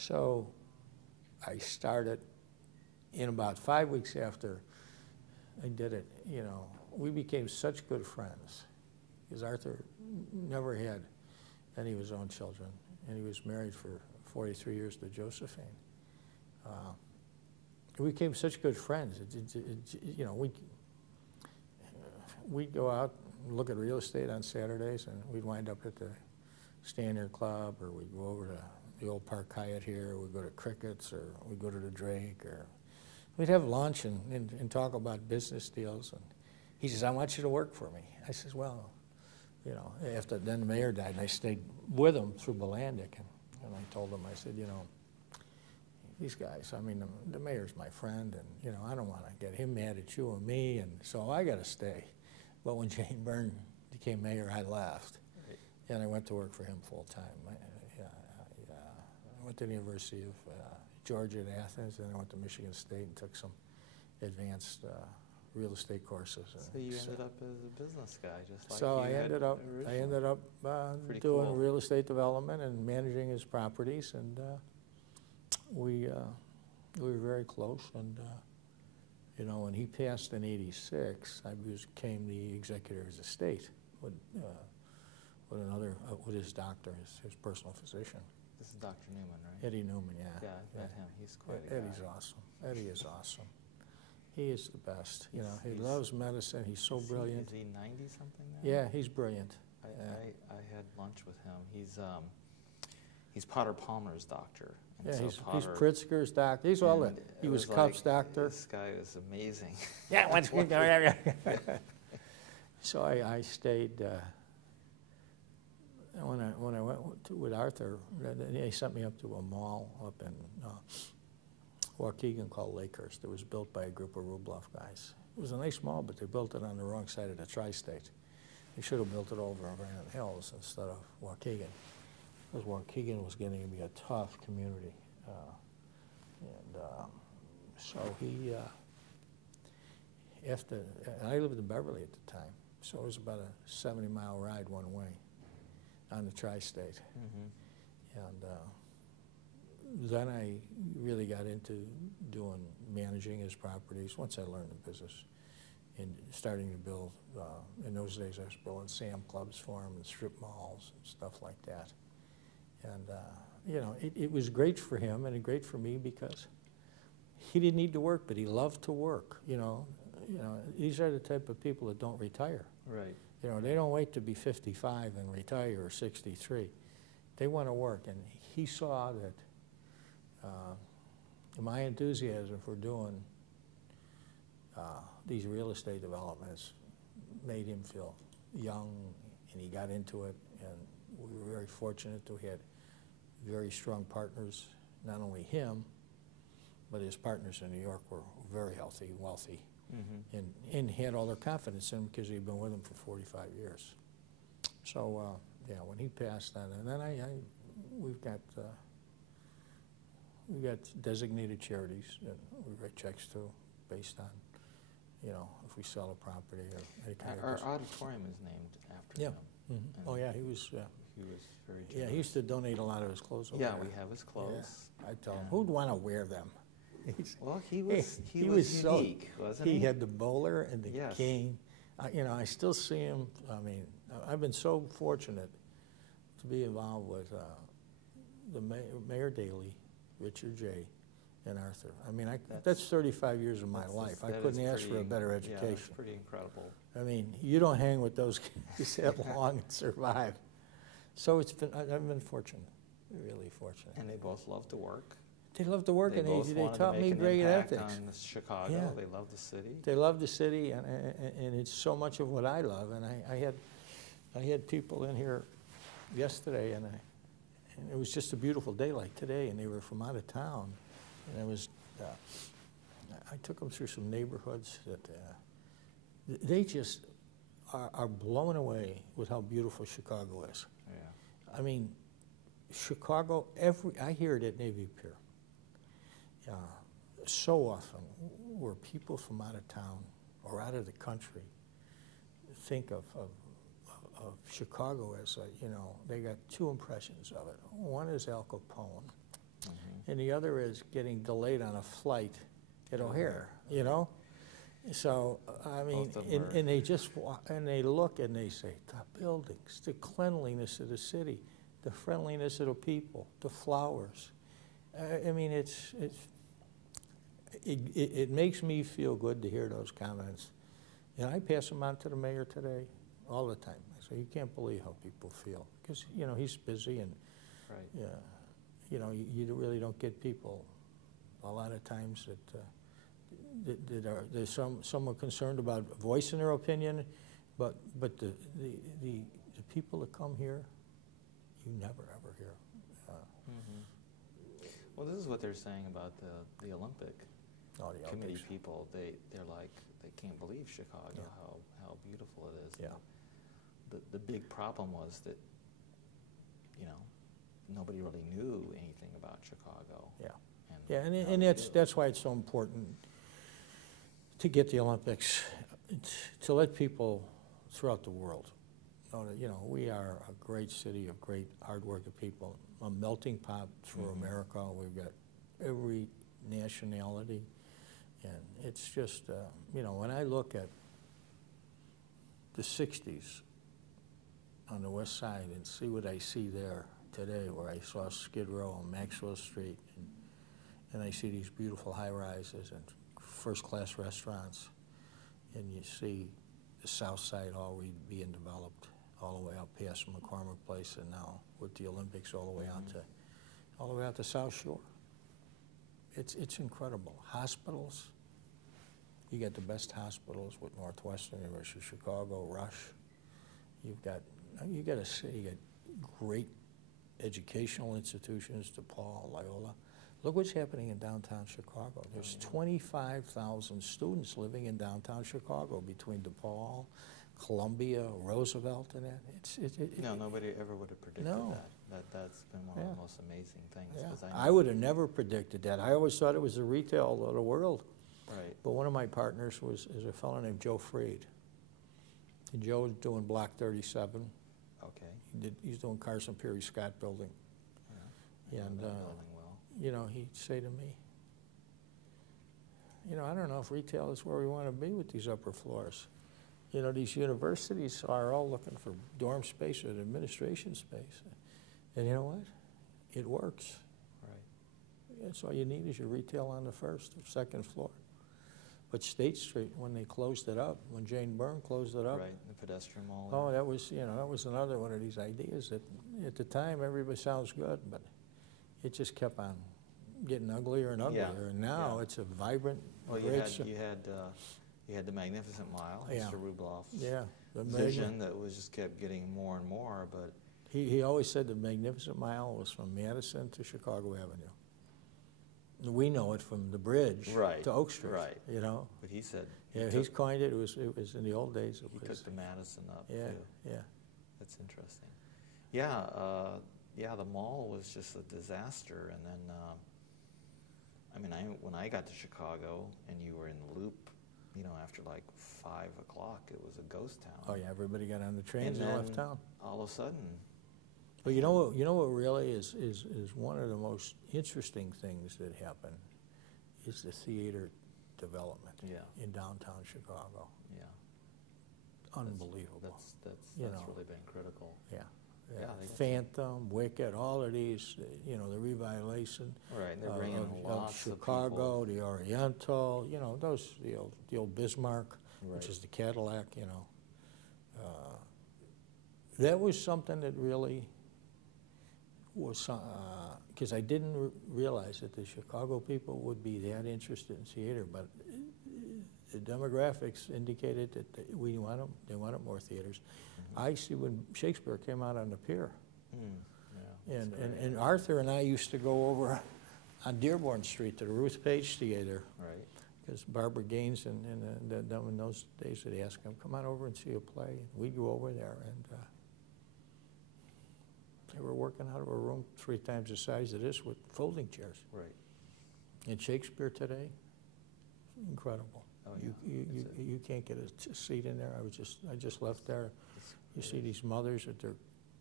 So I started, in about 5 weeks after I did it, you know, we became such good friends because Arthur never had any of his own children, and he was married for 43 years to Josephine. We became such good friends. You know, we'd go out and look at real estate on Saturdays, and we'd wind up at the Standard Club, or we'd go over to the old Park Hyatt here, or we'd go to Cricket's, or we'd go to the Drake, or we'd have lunch and talk about business deals. And he says, I want you to work for me. I says, well, you know, after then the mayor died, and I stayed with him through Bolandic, and I told him, I said, you know, these guys, I mean, the mayor's my friend, and, you know, I don't want to get him mad at you or me, and so I got to stay. But when Jane Byrne became mayor, I left, and I went to work for him full time. I went to the University of Georgia at Athens, and I went to Michigan State and took some advanced real estate courses. So you ended up as a business guy, just like so you I ended up doing cool. real estate development and managing his properties, and we were very close. And you know, when he passed in '86, I became the executor of his estate with his doctor, his personal physician. This is Dr. Newman, right? Eddie Newman, yeah. Yeah, I met him. He's quite a guy. Eddie's awesome. Eddie is awesome. He is the best. You know, he loves medicine. He's so brilliant. Is he 90-something now? Yeah, he's brilliant. I had lunch with him. He's Potter Palmer's doctor. And Yeah, so he's Potter, Pritzker's doctor. He's all that. He was Cuff's doctor. This guy is amazing. Yeah, so I stayed. When I went with Arthur, he sent me up to a mall up in Waukegan called Lakehurst. It was built by a group of Rubloff guys. It was a nice mall, but they built it on the wrong side of the tri-state. They should have built it over in Vernon Hills instead of Waukegan, because Waukegan was getting to be a tough community. So he, and I lived in Beverly at the time, so it was about a 70-mile ride one way on the tri-state. Mm-hmm. And then I really got into managing his properties once I learned the business and starting to build. In those days, I was building Sam Clubs for him and strip malls and stuff like that. And you know, it was great for him and great for me because he didn't need to work, but he loved to work. You know, these are the type of people that don't retire. Right. You know, they don't wait to be 55 and retire or 63. They want to work, and he saw that my enthusiasm for doing these real estate developments made him feel young, and he got into it. And we were very fortunate that we had very strong partners. Not only him, but his partners in New York were very healthy, wealthy. Mm-hmm. and had all their confidence in him because he'd been with them for 45 years. So yeah, when he passed on, and then we've got designated charities that we write checks to based on, you know, if we sell a property or any kind of. Our auditorium is named after him. Mm-hmm. Oh yeah, he was. He was very generous. Yeah, he used to donate a lot of his clothes. Yeah, we have his clothes. Yeah. I tell him, who'd want to wear them? Well, he was unique, wasn't he? He had the bowler and the yes. cane. You know, I still see him. I mean, I've been so fortunate to be involved with the Mayor Daley, Richard J., and Arthur. I mean, that's 35 years of my life. I couldn't ask for a better education. Yeah, that's pretty incredible. I mean, you don't hang with those guys that long and survive. So I've been fortunate, really fortunate. And they both love to work. They love to work, and they taught me great ethics. On Chicago, yeah. They love the city. They love the city, and it's so much of what I love. And I had people in here yesterday, and it was just a beautiful day like today, and they were from out of town, and it was. I took them through some neighborhoods that they just are blown away with how beautiful Chicago is. Yeah. I mean, Chicago. I hear it at Navy Pier. So often where people from out of town or out of the country think of Chicago as, you know, they got two impressions of it. One is Al Capone, and the other is getting delayed on a flight at O'Hare, you know? So, I mean, Both of them and they just, and they look and they say, the buildings, the cleanliness of the city, the friendliness of the people, the flowers. I mean, it makes me feel good to hear those comments. And I pass them on to the mayor today all the time. I say, you can't believe how people feel. Because, you know, he's busy and, Right. yeah, you know, you really don't get people a lot of times that are, there's some are concerned about voicing their opinion, but the people that come here, you never ever hear. Well, this is what they're saying about the Olympic committee Olympics. people. They're like, they can't believe Chicago, Yeah. how beautiful it is. Yeah. The big problem was that, you know, nobody really knew anything about Chicago. Yeah. And And that's why it's so important to get the Olympics, to let people throughout the world know that, you know, we are a great city of great, hard-working people, a melting pot for America. We've got every nationality, and it's just, you know, when I look at the 60s on the west side and see what I see there today, where I saw Skid Row and Maxwell Street, and I see these beautiful high-rises and first-class restaurants, and you see the south side already being developed all the way out past McCormick Place, and now with the Olympics all the way out to South Shore. It's incredible. Hospitals, you get the best hospitals with Northwestern, University of Chicago, Rush. You got a city, you got great educational institutions, DePaul, Loyola. Look what's happening in downtown Chicago. There's 25,000 students living in downtown Chicago between DePaul, Columbia, Roosevelt, and that. No, nobody ever would have predicted that. That's been one of the most amazing things. Yeah. 'Cause I would have never predicted that. I always thought it was the retail of the world. Right. But one of my partners is a fellow named Joe Freed. And Joe was doing Block 37. Okay. He's doing Carson Peary Scott Building. Yeah. And, Building well. you know, he'd say to me, you know, I don't know if retail is where we want to be with these upper floors. You know, these universities are all looking for dorm space or administration space. And you know what? It works. Right. That's all you need is your retail on the first or second floor. But State Street, when they closed it up, when Jane Byrne closed it up, Right. The pedestrian mall. oh, that was, you know, that was another one of these ideas that at the time everybody sounds good, but it just kept on getting uglier and uglier. Yeah. And now Yeah. it's a vibrant, Well, great. you had the Magnificent Mile, Yeah. Mr. Rubloff's Yeah. The vision that was just kept getting more and more, but He always said the Magnificent Mile was from Madison to Chicago Avenue. We know it from the bridge Right, to Oak Street. right. You know. but he said Yeah, he's coined it. It was in the old days. he took the Madison up Yeah, too. yeah. That's interesting. Yeah, the mall was just a disaster, and then I mean, when I got to Chicago and you were in the Loop, you know, after like 5 o'clock, it was a ghost town. Oh yeah, everybody got on the trains and then left town. all of a sudden, But you know what really is one of the most interesting things that happened is the theater development yeah, in downtown Chicago. yeah, Unbelievable. that's You that's know. really been critical. Yeah. Yeah, they got Phantom, Wicked, all of these, you know, the revitalization Right, and they're bringing of lots of Chicago, people. the Oriental, you know, those, the old Bismarck, Right. which is the Cadillac, you know. That was something that really was, because I didn't realize that the Chicago people would be that interested in theater, but the demographics indicated that they wanted more theaters. I see when Shakespeare came out on the Pier, Yeah, and Arthur and I used to go over on Dearborn Street to the Ruth Page Theater, right. because Barbara Gaines and them in those days would ask him, come on over and see a play. And we'd go over there, and they were working out of a room 3 times the size of this with folding chairs. Right. And Shakespeare today, incredible. Oh, yeah. You can't get a seat in there. I just left there. You see these mothers with their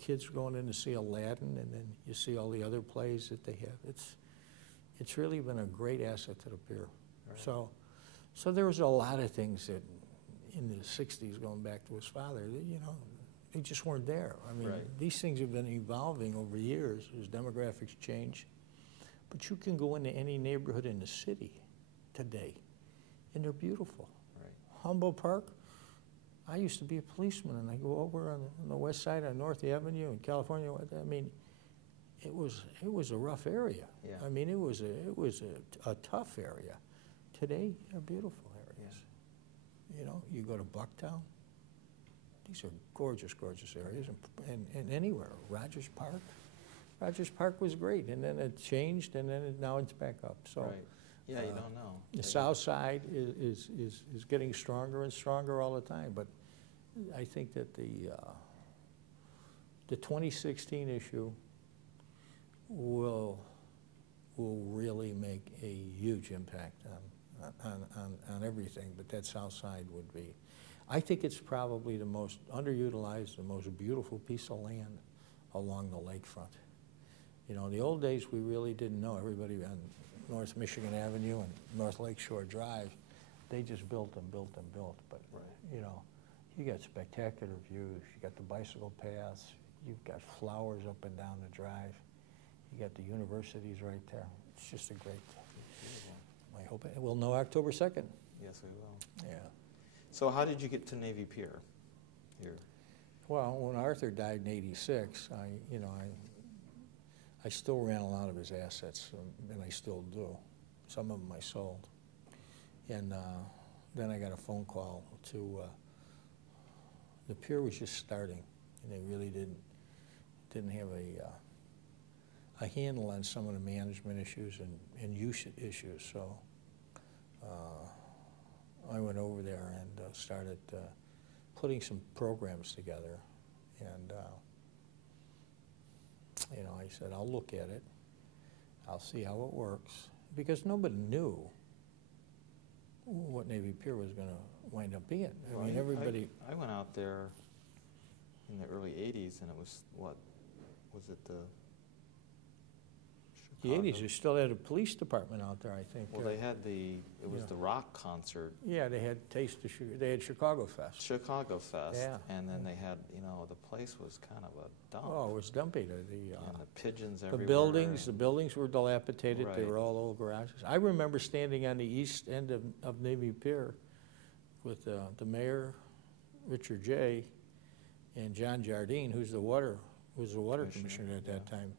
kids going in to see Aladdin, and then you see all the other plays that they have. it's really been a great asset to the pier. Right. So there was a lot of things that in the 60s, going back to his father, that, you know, they just weren't there. I mean, Right. these things have been evolving over years as demographics change. But you can go into any neighborhood in the city today, and they're beautiful. Right. Humboldt Park, I used to be a policeman, and I go over on the west side on North Avenue in California. I mean, it was a rough area. Yeah. I mean, it was a tough area. Today, they're beautiful areas. Yeah. You know, you go to Bucktown. These are gorgeous, gorgeous areas, and anywhere. Rogers Park was great, and then it changed, and then now it's back up. So, Right. Yeah, you don't know. the south side is getting stronger and stronger all the time. But I think that the 2016 issue will really make a huge impact on everything. But that south side would be. I think it's probably the most underutilized, the most beautiful piece of land along the lakefront. You know, in the old days, we really didn't know. Everybody on North Michigan Avenue and North Lakeshore Drive, they just built and built and built. But, Right. you know, you got spectacular views. You got the bicycle paths. You've got flowers up and down the drive. You got the universities right there. It's just a great, I hope, we'll know October 2nd. Yes, we will. Yeah. So how did you get to Navy Pier here? Well, when Arthur died in '86, I still ran a lot of his assets, and I still do. Some of them I sold. And then I got a phone call to, the pier was just starting, and they really didn't have a handle on some of the management issues and use issues. So I went over there and started putting some programs together. And you know, I said, I'll look at it. I'll see how it works. Because nobody knew what Navy Pier was going to wind up being. I mean, everybody... I went out there in the early 80s, and it was, what, was it the The Chicago? 80s, you still had a police department out there, I think. Well, they had it was the rock concert. Yeah, they had they had Chicago Fest. Chicago Fest. Yeah. And then they had, you know, the place was kind of a dump. Oh, it was dumpy. And the pigeons The everywhere. buildings were dilapidated. They Right. were all old garages. I remember standing on the east end of Navy Pier with the mayor, Richard J., and John Jardine, who's the water commissioner at that time.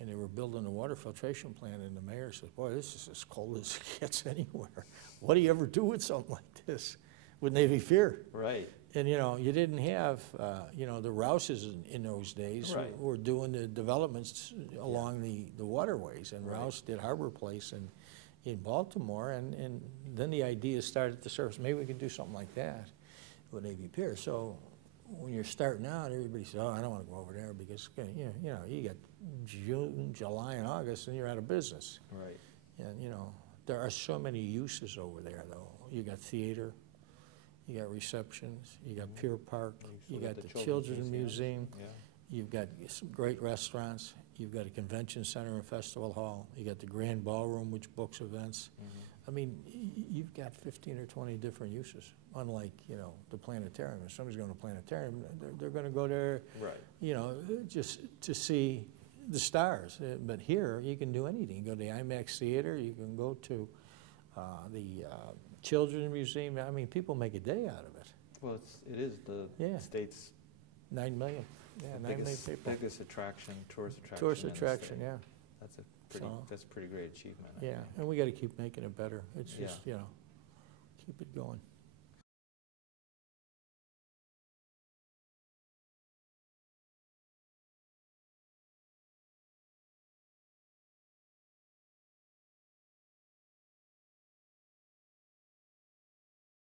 And they were building a water filtration plant, and the mayor said, boy, this is as cold as it gets anywhere. What do you ever do with something like this with Navy Pier? Right. And, you know, you didn't have, you know, the Rouses in those days Right. were doing the developments along the waterways. And Right. Rouse did Harbor Place in Baltimore. And then the idea started to surface, maybe we could do something like that with Navy Pier. So when you're starting out, everybody says, oh, I don't want to go over there because, you know, you got June, July, and August, and you're out of business. Right. And, you know, there are so many uses over there, though. You got theater, you got receptions, you got Pier Park, you got the Children's Museum, Yeah. you've got some great restaurants, you've got a convention center and festival hall, you got the Grand Ballroom, which books events. I mean, you've got 15 or 20 different uses, unlike, you know, the planetarium. If somebody's going to planetarium, they're going to go there, Right. you know, just to see the stars. But here, you can do anything. You can go to the IMAX Theater, you can go to the Children's Museum. I mean, people make a day out of it. Well, it is the state's 9 million. Yeah, 9 million people. biggest attraction, tourist attraction. Tourist in the attraction, state. yeah. That's a pretty great achievement. I Yeah, think. and we got to keep making it better. It's Yeah. just, you know, keep it going.